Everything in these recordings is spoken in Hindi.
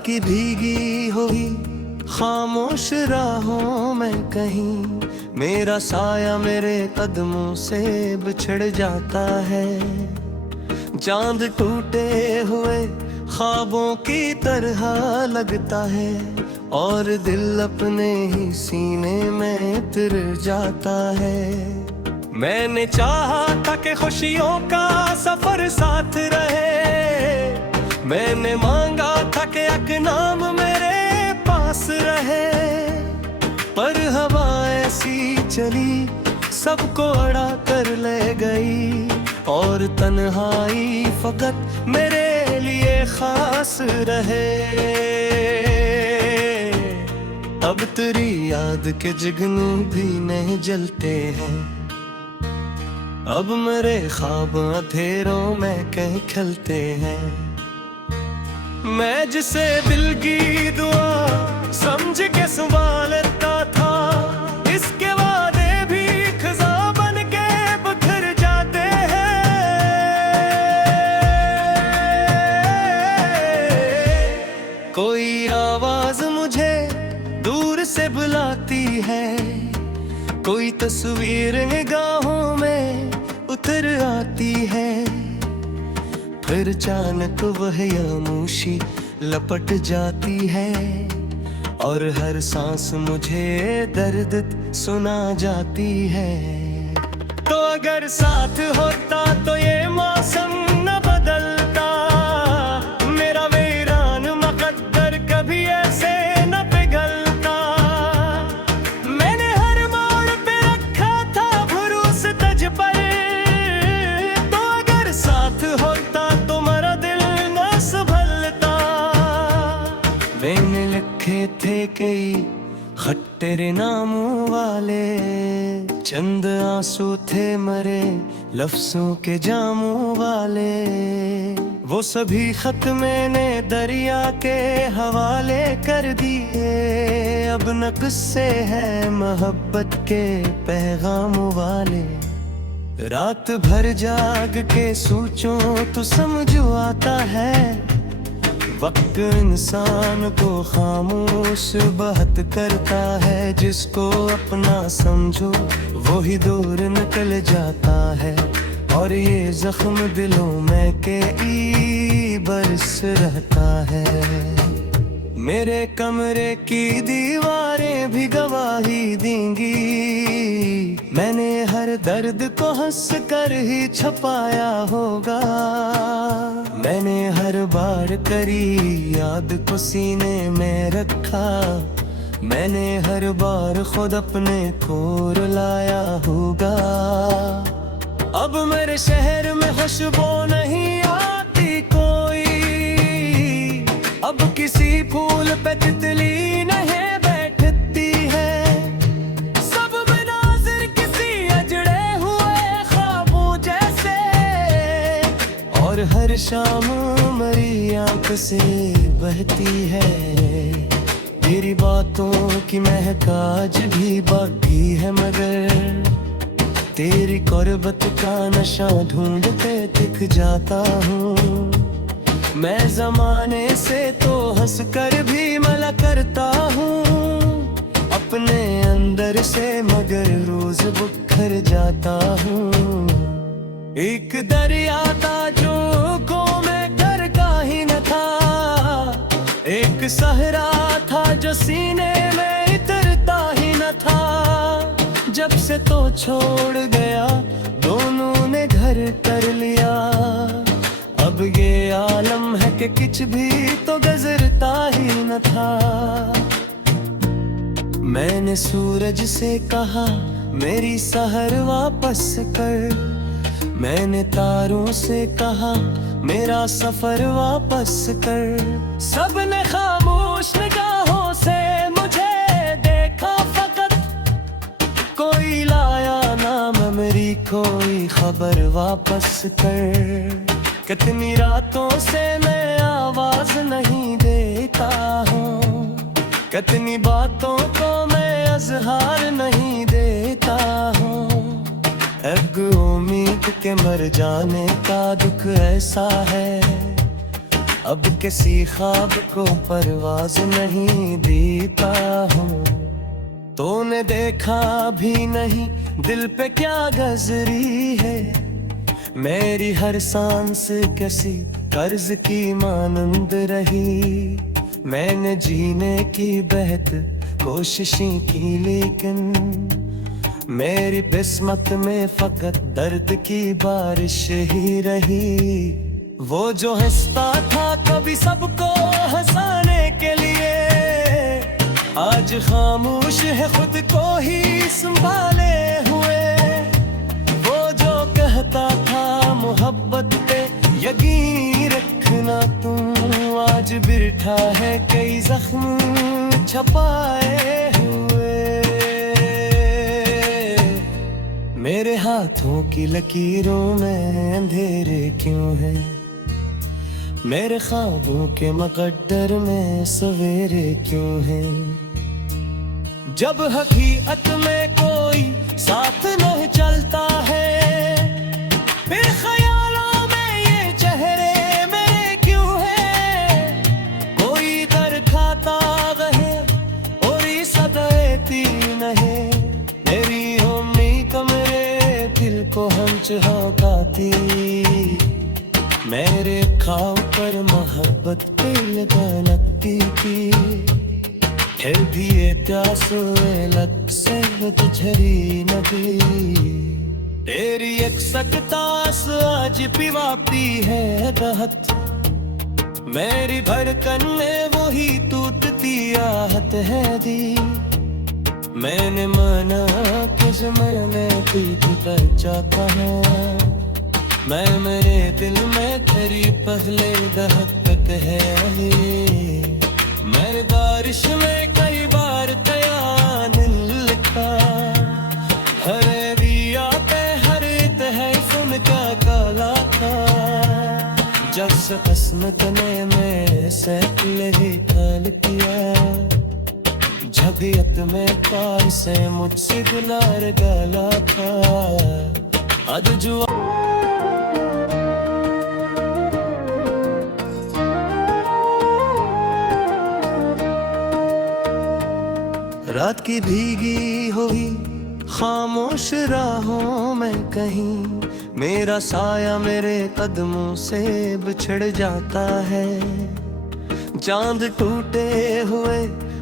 की भीगी हुई खामोश राहों में कहीं मेरा साया मेरे कदमों से बिछड़ जाता है। चांद टूटे हुए ख्वाबों की तरह लगता है और दिल अपने ही सीने में तिर जाता है। मैंने चाहा था कि खुशियों का सफर साथ रहे, मैंने मांगा था कि एक नाम मेरे पास रहे, पर हवा ऐसी चली सबको अड़ा कर ले गई और तन्हाई फकत मेरे लिए खास रहे। अब तेरी याद के जिगनू भी नहीं जलते हैं, अब मेरे ख्वाब अंधेरों में कहीं खिलते हैं। मैं जिसे दिल की दुआ समझ के संभालता था, इसके वादे भी खज़ा बन के बिखर जाते हैं। कोई आवाज मुझे दूर से बुलाती है, कोई तस्वीर निगाहों में उतर आती है, फिर अचानक वह खामोशी लपट जाती है और हर सांस मुझे दर्द सुना जाती है। तो अगर साथ होता तो ये मौसम न बदलता, मेरा वीरान मुकद्दर कभी ऐसे न पिघलता। मैंने हर मोड़ पे रखा था भरोसा तुझ पर, तो अगर साथ होता तो मेरा दिल न संभलता। मैंने लिखे थे कई खत तेरे नामों वाले, चंद आंसू थे मरे लफ्जों के जामों वाले, वो सभी खत मैंने दरिया के हवाले कर दिए। अब न किस्से है मोहब्बत के पैगामों वाले, रात भर जाग के सोचूं तो समझ आता है, वक्त इंसान को खामोश बात करता है। जिसको अपना समझो वही दूर निकल जाता है, और ये जख्म दिलों में कई बरस रहता है। मेरे कमरे की दीवारें भी गवाही देंगी, मैंने हर दर्द को हंस कर ही छुपाया होगा। मैंने हर बार करी याद को सीने में रखा, मैंने हर बार खुद अपने को रुलाया होगा। अब मेरे शहर में खुशबू नहीं आती कोई, अब किसी फूल पे तितली नहीं बैठती है, सब मनाज़िर किसी अजड़े हुए ख्वाबों जैसे, और हर शाम मेरी आंख से बहती है। तेरी बातों की महक आज भी बाकी है, मगर तेरी कुर्बत का नशा ढूंढते दिख जाता हूँ। मैं जमाने से तो हंस कर भी मना करता हूँ अपने अंदर से, मगर रोज बिखर जाता हूँ। एक दरिया था जो को में डर का ही न था, एक सहरा था जो सीने में इतरता ही न था। जब से तो छोड़ गया दोनों ने घर कर लिया, अब ये आलम है कि कुछ भी तो गुजरता ही न था। मैंने सूरज से कहा मेरी सहर वापस कर, मैंने तारों से कहा मेरा सफर वापस कर। सबने खामोश निगाहों से मुझे देखा, फकत कोई लाया ना मेरी कोई खबर वापस कर। कितनी रातों से मैं आवाज नहीं देता हूँ, कितनी बातों को मैं अज़हार नहीं देता हूँ। एक उम्मीद के मर जाने का दुख ऐसा है, अब किसी ख्वाब को परवाज नहीं देता हूँ। तूने देखा भी नहीं दिल पे क्या गजरी है। मेरी हर सांस कैसी कर्ज की मानंद रही। मैंने जीने की बेहद कोशिशें की, लेकिन मेरी किस्मत में फकत दर्द की बारिश ही रही। वो जो हंसता था कभी सबको हंसाने के लिए, आज खामोश है खुद को ही संभाले हुए। वो जो कहता था मोहब्बत पे यकीन रखना तुम, आज बिठा है कई जख्म छपाए हुए। मेरे हाथों की लकीरों में अंधेरे क्यों है, मेरे ख्वाबों के मुकद्दर में सवेरे क्यों है। जब हकीकत में कोई साथ नहीं चलता है, फिर ख्यालों में ये चेहरे मेरे क्यों है। कोई दर खाता रहे और ये सदैती नहीं, मेरी उम्मीद मेरे दिल को हम चहकाती। मेरे खाओ पर मोहब्बत पे लगती थी, फिर भी ये प्यास लग से झरी नदी। तेरी एक सकतास आज पिवाती है दहत, मेरी धड़कन में वही टूटती आहत है दी। मैंने माना कि मैंने पीठ पर चाहता है, मैं मेरे दिल में तेरी पहले दहक है। मेरे बारिश में कई बार कयान लिखा, हरे दिया पे हर है सुन का काला था। जब किस्मत ने मैं सैकले ही खल किया, झबियत में पार से मुझसे गुलार गला था। आज जो रात की भीगी हुई खामोश राहों में कहीं, मेरा साया मेरे कदमों से बिछड़ जाता है। चांद टूटे हुए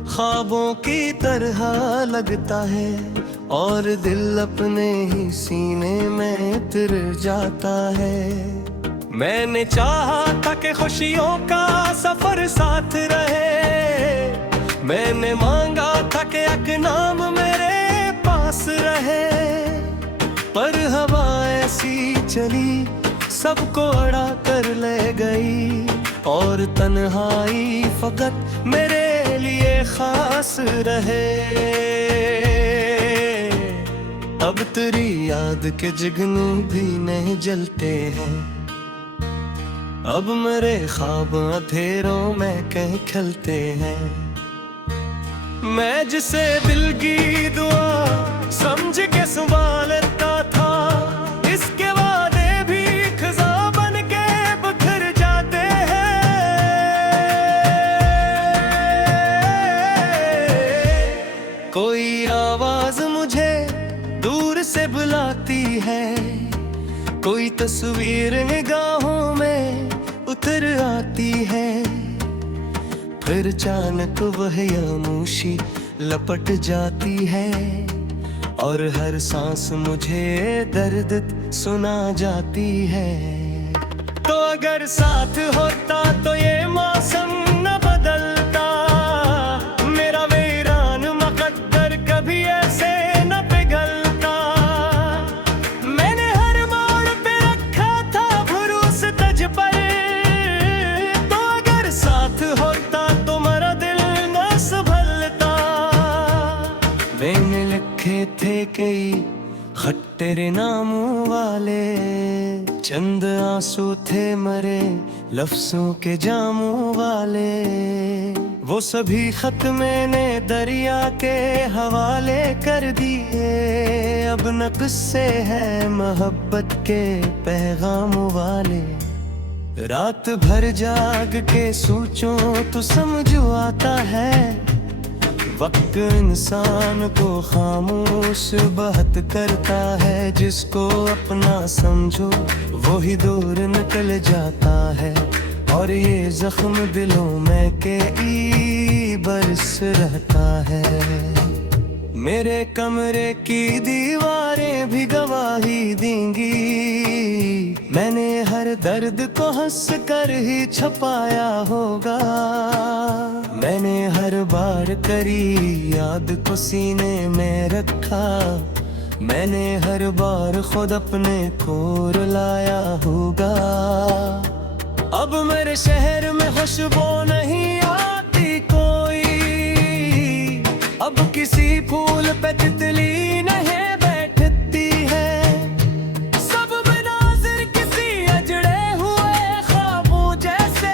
ख्वाबों की तरह लगता है, और दिल अपने ही सीने में तिर जाता है। मैंने चाहा था कि खुशियों का सफर साथ रहे, मैंने मांगा था कि एक नाम मेरे पास रहे। पर हवा ऐसी चली सबको अड़ा कर ले गई, और तन्हाई फकत मेरे लिए खास रहे। अब तेरी याद के जिगनू भी नहीं जलते हैं, अब मेरे ख्वाब अंधेरों में कहीं खलते हैं। मैं जिसे दिल की दुआ समझ के संभालता था, इसके वादे भी खजा बन के बिखर जाते हैं। कोई आवाज मुझे दूर से बुलाती है, कोई तस्वीर निगाहों में उतर आती है। फिर अचानक वह खामोशी लपट जाती है, और हर सांस मुझे दर्द सुना जाती है। तो अगर साथ होता तो ये मौसम न बदलता, मेरा वीरान मुकद्दर कभी ऐसे न पिघलता। मैंने हर मोड़ पे रखा था भरोसा तुझ पर, तो अगर साथ होता मैंने लिखे थे कई खत तेरे नामों वाले, चंद आंसू थे मरे लफ्जों के जामों वाले। वो सभी खत मैंने दरिया के हवाले कर दिए, अब न किस्से है मोहब्बत के पैगाम वाले। रात भर जाग के सोचूं तो समझ आता है, वक्त इंसान को खामोश बात करता है। जिसको अपना समझो वो ही दूर निकल जाता है, और ये जख्म दिलों में कई बरस रहता है। मेरे कमरे की दीवारें भी गवाही देंगी, मैंने हर दर्द को हंस कर ही छुपाया होगा। मैंने हर बार करी याद को सीने में रखा, मैंने हर बार खुद अपने को रुलाया होगा। अब मेरे शहर में खुशबू नहीं आती कोई, अब किसी फूल पे तितली नहीं बैठती है। सब मनाजिर किसी अजड़े हुए ख्वाबों जैसे,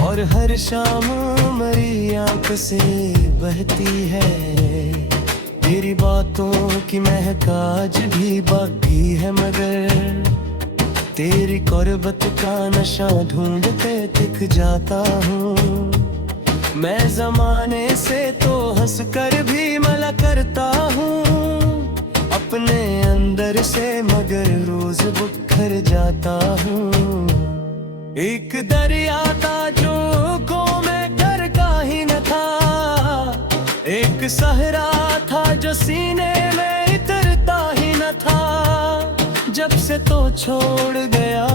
और हर शाम मेरी आंख से बहती है। तेरी बातों की महक आज भी बाकी है, मगर तेरी कुर्बत का नशा ढूंढते दिख जाता हूँ। मैं जमाने से तो हंस कर भी मना करता हूँ अपने अंदर से, मगर रोज बुखर जाता हूँ। एक दरिया था जो को मैं डर का ही न था, एक सहरा था जो सीने में इतरता ही न था। जब से तो छोड़ गया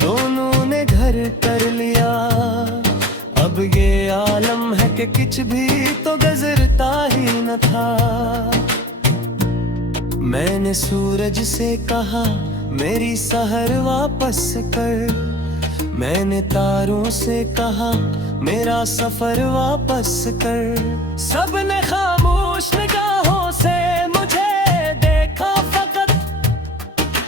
दोनों ने घर कर लिया, अब ये आलम है कि कुछ भी तो गुजरता ही न था। मैंने सूरज से कहा मेरी सहर वापस कर, मैंने तारों से कहा मेरा सफर वापस कर। सबने खामोश निगाहों से मुझे देखा, फकत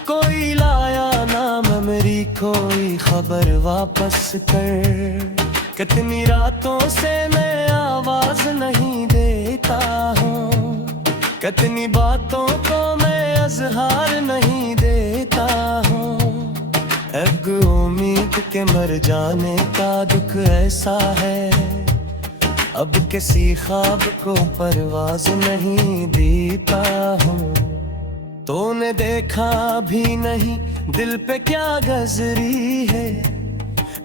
कोई लाया ना मेरी कोई खबर वापस कर। कितनी रातों से मैं आवाज नहीं देता हूँ, कितनी बातों को मैं अजहार नहीं देता हूँ। एक उम्मीद के मर जाने का दुख ऐसा है, अब किसी ख्वाब को परवाज नहीं देता हूँ। तूने देखा भी नहीं दिल पे क्या गुजरी है,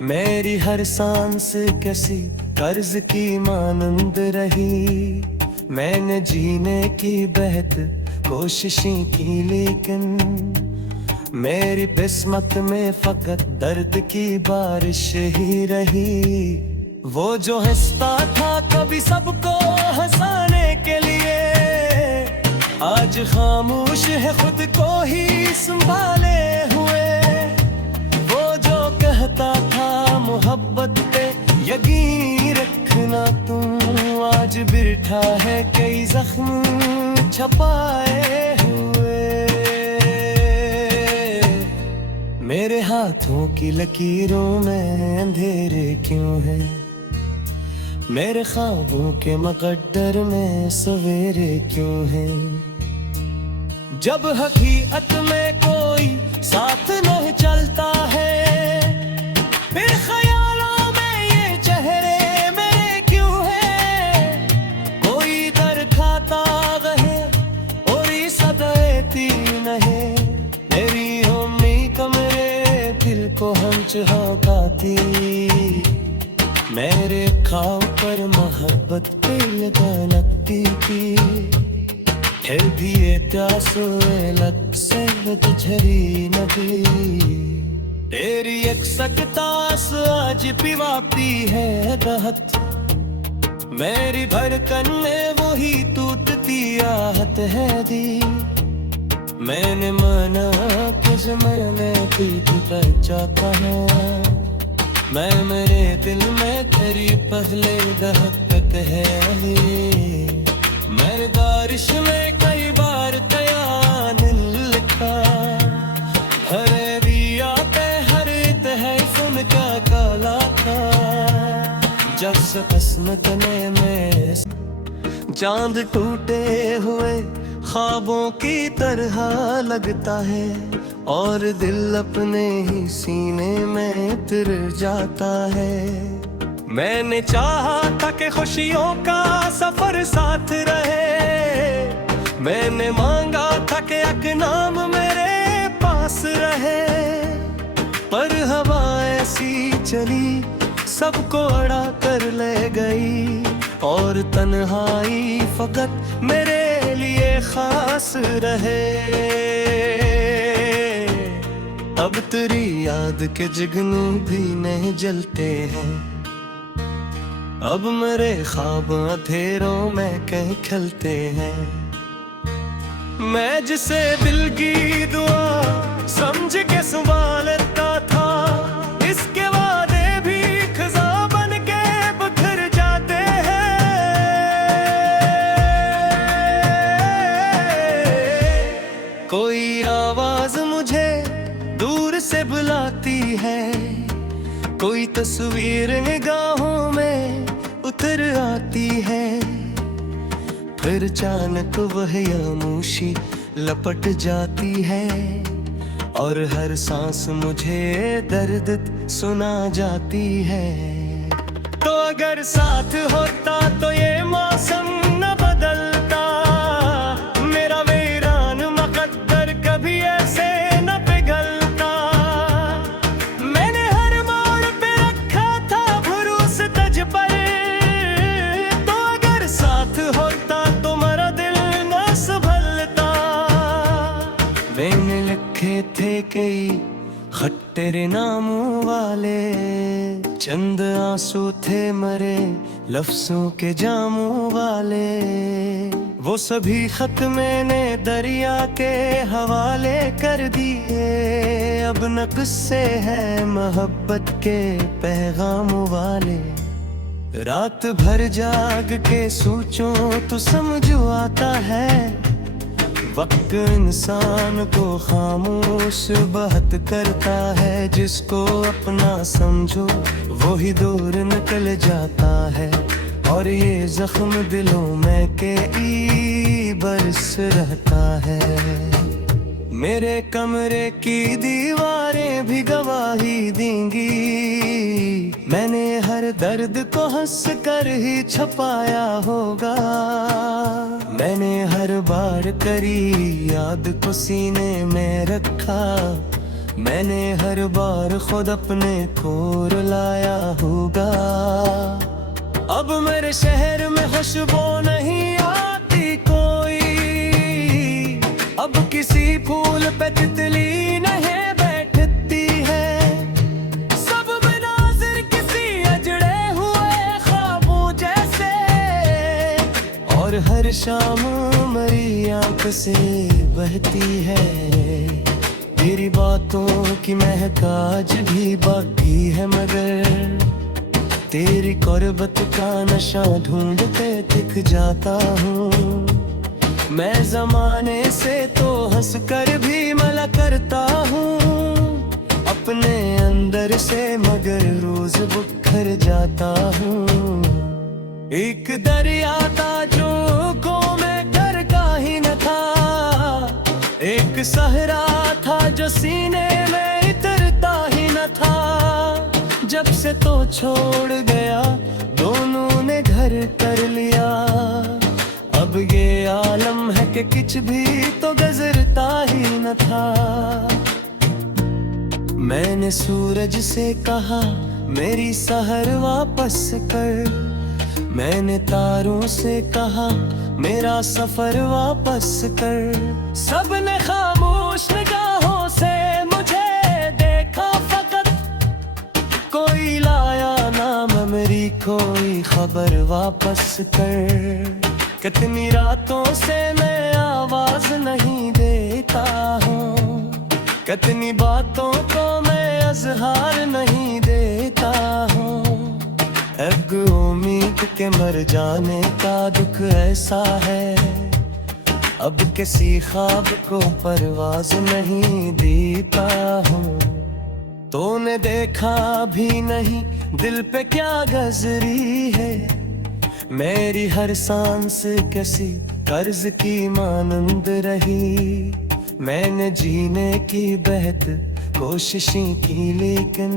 मेरी हर सांस कैसी कर्ज की मानंद रही। मैंने जीने की बेहद कोशिशें की, लेकिन मेरी किस्मत में फकत दर्द की बारिश ही रही। वो जो हंसता था कभी सबको हंसाने के लिए, आज खामोश है खुद को ही संभाले हुए। वो जो कहता था मोहब्बत पे यकीन रखना तुम, आज बिठा है कई जख्म छपाए हुए। मेरे हाथों की लकीरों में अंधेरे क्यों है, मेरे ख्वाबों के मुकद्दर में सवेरे क्यों है। जब हकीकत में कोई साथ नहीं चलता है, फिर ख्यालों में ये चेहरे मेरे क्यों है। कोई दर खाता रहे और ये सदैती नहीं, मेरी उम्मीद मेरे दिल को हम चौंकाती। मेरे खाओ पर मोहब्बत पे लगती थी, फिर भी ये प्यास लग से झरी नदी। तेरी एक सकतास आज पिवाती है दहत, मेरी धड़कन में वही टूटती आहत है दी। मैंने माना कि मैंने पीठ पर जाता है, मैं मेरे दिल में तेरी पहले दहकत है। मेरे बारिश में कई बार कयान लिखा, हरे दिया पे हर है सुन का काला था। जब से किस्मत ने में चांद टूटे हुए ख्वाबों की तरह लगता है, और दिल अपने ही सीने में तिर जाता है। मैंने चाहा था कि खुशियों का सफर साथ रहे, मैंने मांगा था कि एक नाम मेरे पास रहे, पर हवा ऐसी चली सबको अड़ा कर ले गई, और तन्हाई फकत मेरे लिए खास रहे। अब तेरी याद के जिगनू भी नहीं जलते हैं, अब मेरे ख्वाब अंधेरों में कहीं खिलते हैं। मैं जिसे दिल की दुआ समझ के संभालता था, इसके वादे भी खज़ा बन के बिखर जाते हैं। कोई आवाज मुझे दूर से बुलाती है, कोई तस्वीर निगाहों में उतर आती है, फिर अचानक वह खामोशी लपट जाती है, और हर सांस मुझे दर्द सुना जाती है। तो अगर साथ होता तो ये मौसम न बदलता, मेरा वीरान मुकद्दर कभी ऐसे न पिघलता। मैंने हर मोड़ पे रखा था भरोसा तुझ पर, तो अगर साथ होता तो मेरा दिल न संभलता। मैंने लिखे थे कई खत तेरे नामों वाले, चंद आंसू थे मरे लफ्जों के जामों वाले, वो सभी खत मैंने दरिया के हवाले कर दिए। अब न किस्से है मोहब्बत के पैगाम वाले, रात भर जाग के सोचूं तो समझ आता है, वक्त इंसान को खामोश बात करता है। जिसको अपना समझो वही दूर निकल जाता है, और ये जख्म दिलों में कई बरस रहता है। मेरे कमरे की दीवारें भी गवाही देंगी, मैंने हर दर्द को हंस कर ही छुपाया होगा। मैंने हर बार करी याद को सीने में रखा, मैंने हर बार खुद अपने को रुलाया होगा। अब मेरे शहर में खुशबू नहीं आती कोई, अब किसी फूल पे तितली नहीं बैठती है, सब मनाज़िर किसी अजड़े हुए ख्वाबों जैसे, और हर शाम मेरी आंख से बहती है। तेरी बातों की महक आज भी बाकी है, मगर तेरी कुर्बत का नशा ढूंढते दिख जाता हूँ। मैं जमाने से तो हंस कर भी मला करता हूँ अपने अंदर से, मगर रोज बुखर जाता हूँ। एक दरिया था जो को में डर का ही न था, एक सहरा था जो सीने में इतरता ही न था। जब से तो छोड़ गया दोनों ने घर कर लिया, अब ये आलम है कि कुछ भी तो गुजरता ही न था। मैंने सूरज से कहा मेरी सहर वापस कर, मैंने तारों से कहा मेरा सफर वापस कर। सबने खामोश निगाहों से मुझे देखा, फकत कोई लाया ना मेरी कोई खबर वापस कर। कितनी रातों से मैं आवाज नहीं देता हूँ, कितनी बातों को मैं अजहार नहीं देता हूँ। एक उम्मीद के मर जाने का दुख ऐसा है, अब किसी ख्वाब को परवाज नहीं देता हूँ। तूने देखा भी नहीं दिल पे क्या गजरी है, मेरी हर सांस कैसी कर्ज की मानंद रही। मैंने जीने की बेहद कोशिशें की, लेकिन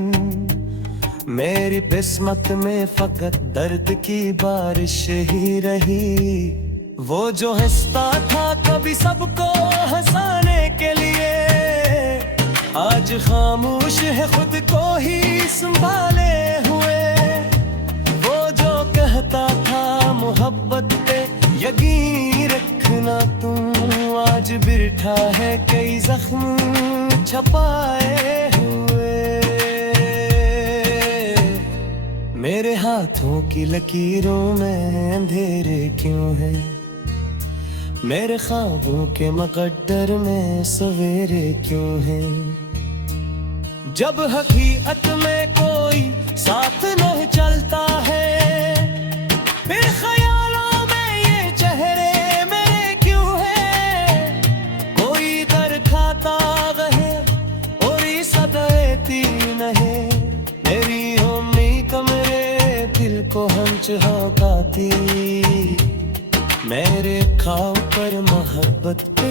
मेरी किस्मत में फकत दर्द की बारिश ही रही। वो जो हंसता था कभी सबको हंसाने के लिए, आज खामोश है खुद को ही संभाले हुए। वो जो कहता था मोहब्बत पे यकीन रखना तुम, आज बिरठा है कई जख्म छपाए हुए। मेरे हाथों की लकीरों में अंधेरे क्यों है, मेरे ख्वाबों के मुकद्दर में सवेरे क्यों है। जब हकीकत में कोई साथ नहीं चलता है, फिर ख्यालों में ये चेहरे मेरे क्यों है। कोई दर खाता रहे और ये सदैती नहीं, मेरी उम्मीद मेरे दिल को हंच हकाती। मेरे खाओ पर मोहब्बत पे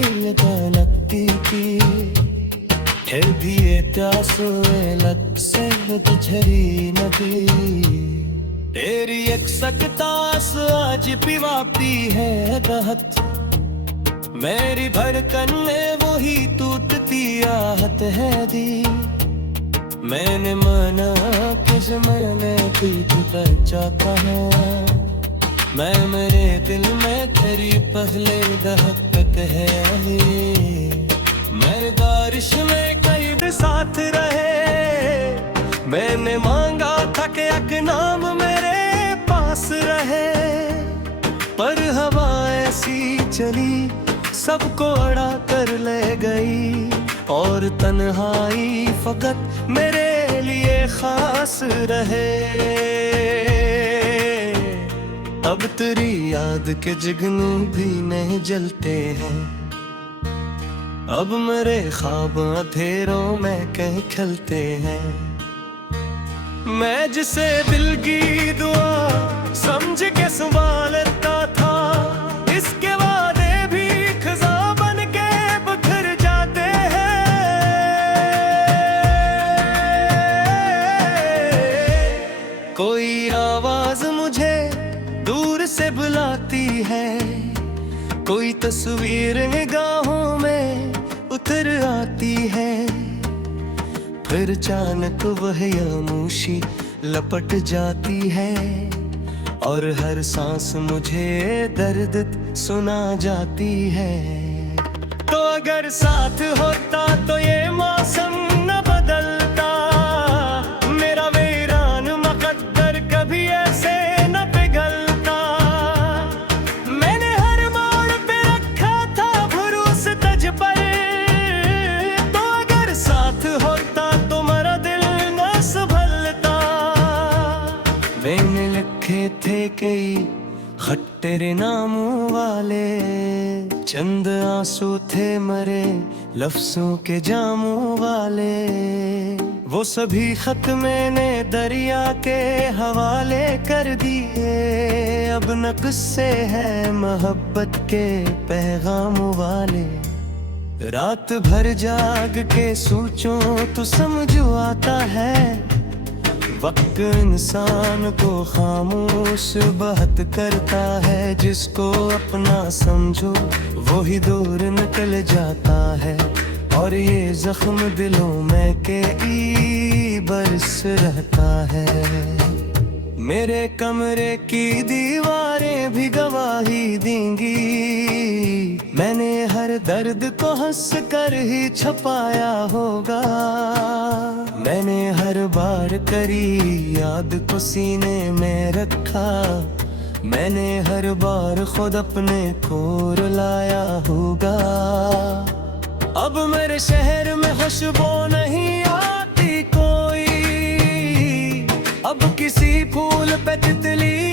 लगती थी, फिर भी ये प्यास लग से झरी नदी। तेरी एक सकतास आज पिवाती है दहत, मेरी धड़कन में वही टूटती आहत है दी। मैंने माना कि मैंने पीठ पर जाता है, मैं मेरे दिल में तेरी पहले दहकत है। मेरे बारिश में कई साथ रहे, मैंने मांगा था कि एक नाम मेरे पास रहे। पर हवा ऐसी चली सबको अड़ा कर ले गई, और तन्हाई फकत मेरे लिए खास रहे। अब तेरी याद के जिगनू भी नहीं जलते हैं, अब मेरे ख्वाब अंधेरों में कहीं खलते हैं। मैं जिसे दिल की दुआ समझ के संभालता था, इसके वादे भी खजा बन के बिखर जाते हैं। कोई आवाज मुझे दूर से बुलाती है, कोई तस्वीर निगाहों में उतर आती है। फिर अचानक वह खामोशी लपट जाती है, और हर सांस मुझे दर्द सुना जाती है। तो अगर साथ होता तो ये मौसम न बदलता, मेरा वीरान मुकद्दर कभी ऐसे न पिघलता। मैंने हर मोड़ पे रखा था भरोसा तुझ पर, तो अगर साथ होता तो मेरा दिल न संभलता। मैंने लिखे थे कई खत तेरे नामों वाले, चंद आंसू थे मरे लफ्जों के जामों वाले। वो सभी खत मैंने दरिया के हवाले कर दिए, अब न किस्से है मोहब्बत के पैगाम वाले। रात भर जाग के सोचूं तो समझ आता है, वक्त इंसान को खामोश बात करता है। जिसको अपना समझो वो ही दूर निकल जाता है, और ये जख्म दिलों में कई बरस रहता है। मेरे कमरे की दीवारें भी गवाही देंगी, मैंने हर दर्द को हंस कर ही छपाया होगा। मैंने हर बार करी याद को सीने में रखा, मैंने हर बार खुद अपने को रुलाया होगा। अब मेरे शहर में खुशबू नहीं आती कोई, अब किसी फूल पे तितली